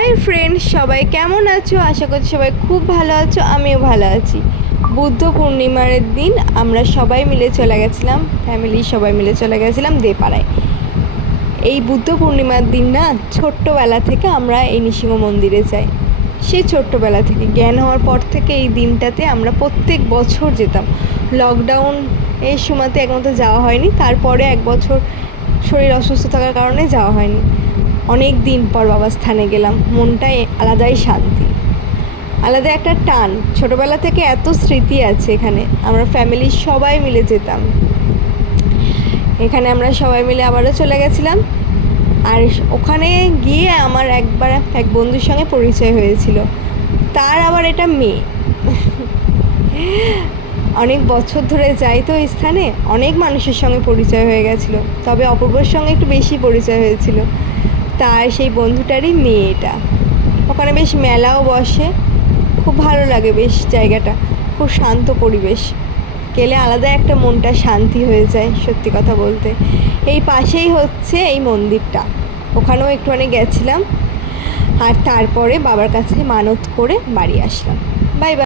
Hi friends, সবাই কেমন আছো? আশা করছি সবাই খুব ভালো আছো, আমিও ভালো আছি। বুদ্ধ পূর্ণিমার দিন আমরা সবাই মিলে চলে গেছিলাম, ফ্যামিলি সবাই মিলে চলে গেছিলাম দেপাড়ায়। এই বুদ্ধ পূর্ণিমার দিন না, ছোট্টবেলা থেকে আমরা এই নৃসিংহ মন্দিরে যাই। সেই ছোট্টবেলা থেকে জ্ঞান হওয়ার পর থেকে এই দিনটাতে আমরা প্রত্যেক বছর যেতাম। লকডাউন এই সময়তে একমাত্র যাওয়া হয়নি, তারপরে এক বছর শরীর অসুস্থ থাকার কারণে যাওয়া হয়নি। অনেক দিন পর বাবার স্থানে গেলাম, মনটাই আলাদাই শান্তি, আলাদা একটা টান। ছোটোবেলা থেকে এত স্মৃতি আছে এখানে, আমরা ফ্যামিলির সবাই মিলে যেতাম। এখানে আমরা সবাই মিলে আবারও চলে গেছিলাম। আর ওখানে গিয়ে আমার একবার এক বন্ধুর সঙ্গে পরিচয় হয়েছিল। তার আবার এটা মেয়ে। অনেক বছর ধরে যাই তো এই স্থানে, অনেক মানুষের সঙ্গে পরিচয় হয়ে গেছিলো, তবে অপূর্বর সঙ্গে একটু বেশি পরিচয় হয়েছিল। তার সেই বন্ধুটারই মেয়ে এটা। ওখানে বেশ মেলাও বসে, খুব ভালো লাগে বেশ জায়গাটা, খুব শান্ত পরিবেশ। গেলে আলাদা একটা মনটা শান্তি হয়ে যায়, সত্যি কথা বলতে। এই পাশেই হচ্ছে এই মন্দিরটা, ওখানেও একটুখানি গেছিলাম। আর তারপরে বাবার কাছে মানত করে বাড়ি আসলাম। Bye bye.